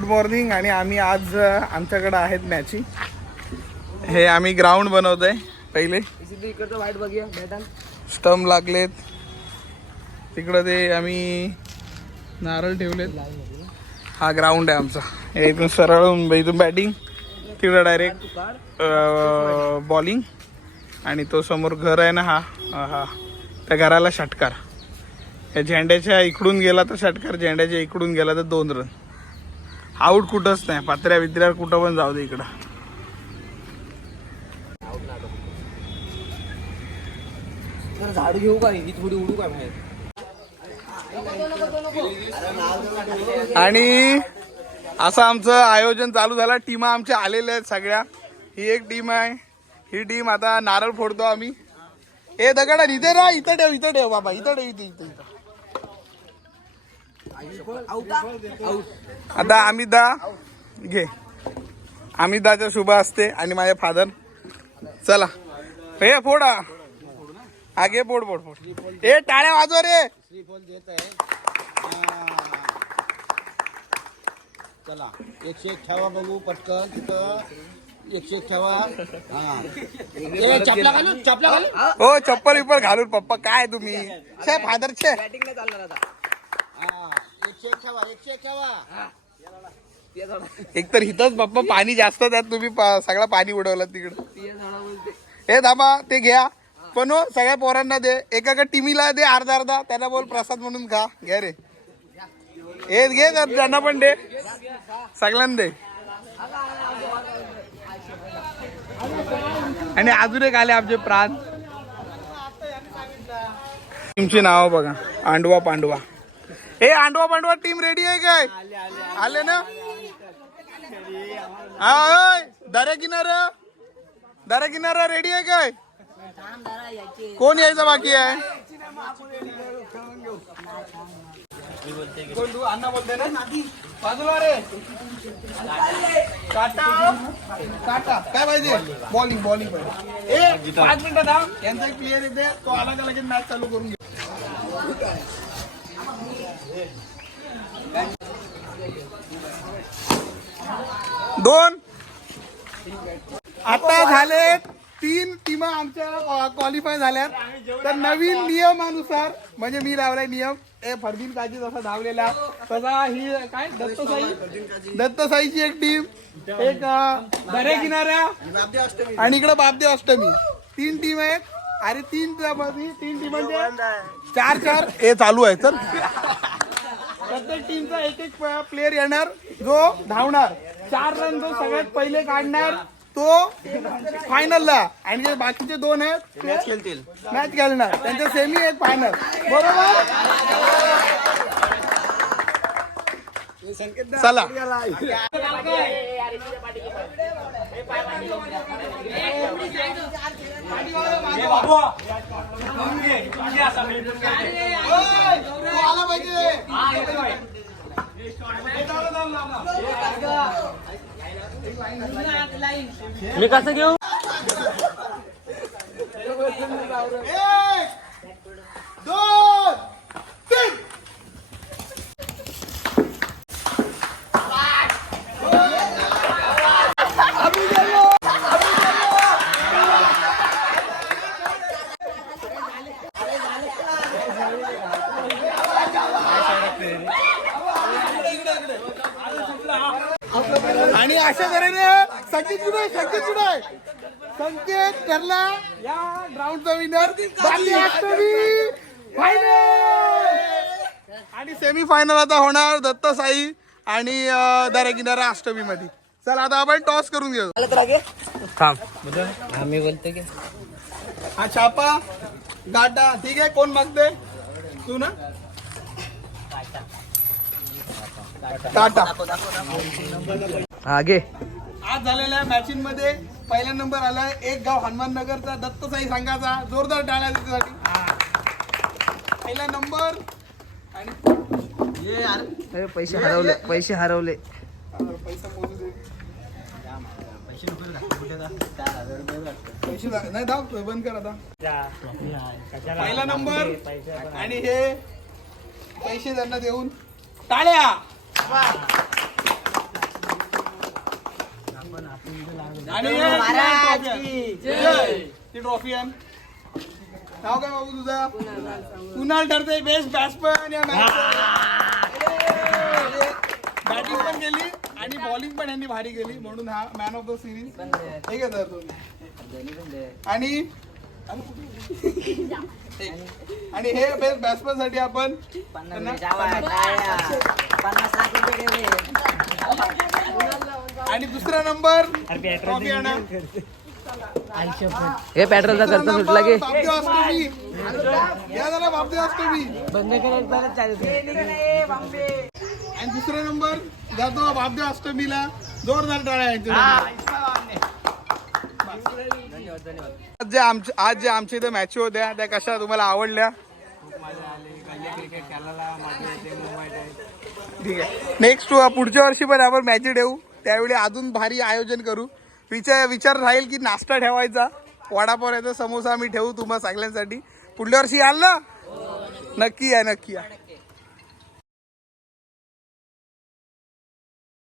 Good morning आणि आम्ही आज आमच्याकडं आमच्याकडे आहेत मॅची. हे आम्ही ग्राउंड बनवतोय पहिले. इकडचं लागलेत. तिकडं ते आम्ही नारळ ठेवलेत. हा ग्राउंड आहे आमचा. हे इथून सरळ इथून बॅटिंग तिकडं डायरेक्ट बॉलिंग. आणि तो समोर घर आहे ना हा हा. त्या घराला षटकार. या झेंड्याच्या इकडून गेला तर षटकार झेंड्याच्या इकडून गेला तर दोन रन. आऊट कुठंच नाही पात्र्या बित्र्या कुठं पण जाऊ दे इकडं. तर झाडू घेऊ का? ही थोडी उडू का बाहेर? आणि असं आमचं आयोजन चालू झालं. टीमा आमच्या आलेल्या आहेत सगळ्या. ही एक टीम आहे. ही टीम आता नारळ फोडतो आम्ही. ए दगडा इथे राह इथं ठेव इथं ठेव बाबा इथं ठेव इथे इथं इथं. आता अमित दा घे. अमित दाच्या शुभ असते आणि माझे फादर चला. हे फोडा. घे फोड फोड फोड. ए टाळ्या वाजव रे. चला एकशे एक ठेवा बघू पटकन. तिथं एकशे एक ठेवा हा चपला घालू चपला घालू हो चप्पल विप्पल घालून पप्पा. काय तुम्ही? छे फादर छे बॅटिंग चालणार आता एक ठेवा एकशे एक ठेवा ते झाडा एकतर इथंच पप्पा पाणी जास्त त्यात तुम्ही सगळं पाणी उडवलं तिकडं. ते झाडा बोलते हे थांबा ते घ्या. पण हो सगळ्या पोरांना दे. एका एका टीमीला दे अर्धा अर्धा. त्यांना बोल प्रसाद म्हणून खा. घे रे. हे घे तर त्यांना पण दे. सगळ्यांना दे. आणि अजून एक आले आमचे प्राण. टीमची नाव बघा. आंडवा पांडवा. हे आंडवा बांडवा टीम रेडी आहे काय? आले ना? हा होय. किनारा. दर्या किनारा रेडी आहे काय? कोण यायचं बाकी आहे? कोण तू अण्णा बोलते ना? बाजूला रे. काटा काटा काय पाहिजे? बॉलिंग बॉलिंग पाहिजे. ए पाच मिनिटं थांब. यांचा एक प्लेअर येते. तो आला का लगेच मॅच चालू करून घे दोन. आता झाले तीन टीमा आमच्या क्वालिफाय झाल्यात. तर नवीन नियमानुसार म्हणजे मी लावलाय नियम ए फरदीन काजी जसा धावलेला तसा ही काय? दत्तसाई. दत्तसाईची एक टीम एक अं, किनारा आणि इकडे बापदेव अष्टमी. तीन टीम आहेत. अरे तीन तीन टीम म्हणजे चार चार. हे चालू आहे तर प्रत्येक टीमचा एक एक प्लेअर येणार जो धावणार. चार रन जो सगळ्यात पहिले काढणार तो फायनलला आणि जे बाकीचे दोन आहेत मॅच खेळतील. मॅच खेळणार. त्यांचं सेमी एक फायनल बरोबर? चला. ओय, तू आला पाहिजे. मी कसं घेऊ एक दोन तीन आणि अशा तऱ्हेने संकेत कुठे संकेत कुठे संकेत ठरला या ग्राउंडचा विनर फायनल आणि सेमी फायनल आता होणार दत्त साई आणि अं, दर्या किनारा अष्टमी मध्ये चला आता आपण टॉस करून घेऊ. थांब. आम्ही बोलते की. हा छापा. गाटा. ठीक आहे कोण मागते तू ना? टाटा. आगे आज झालेल्या मॅचिंगमध्ये पहिला नंबर आलाय एक गाव हनुमान नगरचा दत्तसाई संघाचा जोरदार टाळ्या त्याच्यासाठी. पहिला नंबर आणि पैसे हरवले पैसे हरवले. पैसा मोजू दे. पैसे दा- नाही दाब बंद कर आता. पहिला नंबर आणि हे पैसे त्यांना देऊन. टाळ्या! आणि हे. ती ट्रॉफी आहे. नाव काय बाबू तुझं? कुणाल ठरते बेस्ट बॅट्समन या बॅटिंग पण केली आणि बॉलिंग पण यांनी भारी केली म्हणून हा मॅन ऑफ द सिरीज ठीक आहे सर. तुम्ही आणि? आणि हे बेस्ट बॅट्समनसाठी आपण त्यांना आणि दुसरा नंबर. ट्रॉफी आणा. हे पेट्रोलचा दुसरा खर्च सुटला की या झाला बापदेव बंद आणि दुसरा नंबर जातो बापदेव अष्टमीला. जोरदार टाळ्या. आज जे आमच्या आज जे आमच्या इथे मॅच होत्या त्या कशा तुम्हाला आवडल्या? ठीक आहे. नेक्स्ट पुढच्या वर्षी पण आपण मॅच ठेवू त्यावेळी अजून भारी आयोजन करू. विचार विचार राहील की नाश्ता ठेवायचा. वडापाव याचा समोसा आम्ही ठेवू तुम्हाला सगळ्यांसाठी. पुढल्या वर्षी याल ना? नक्की या नक्की या.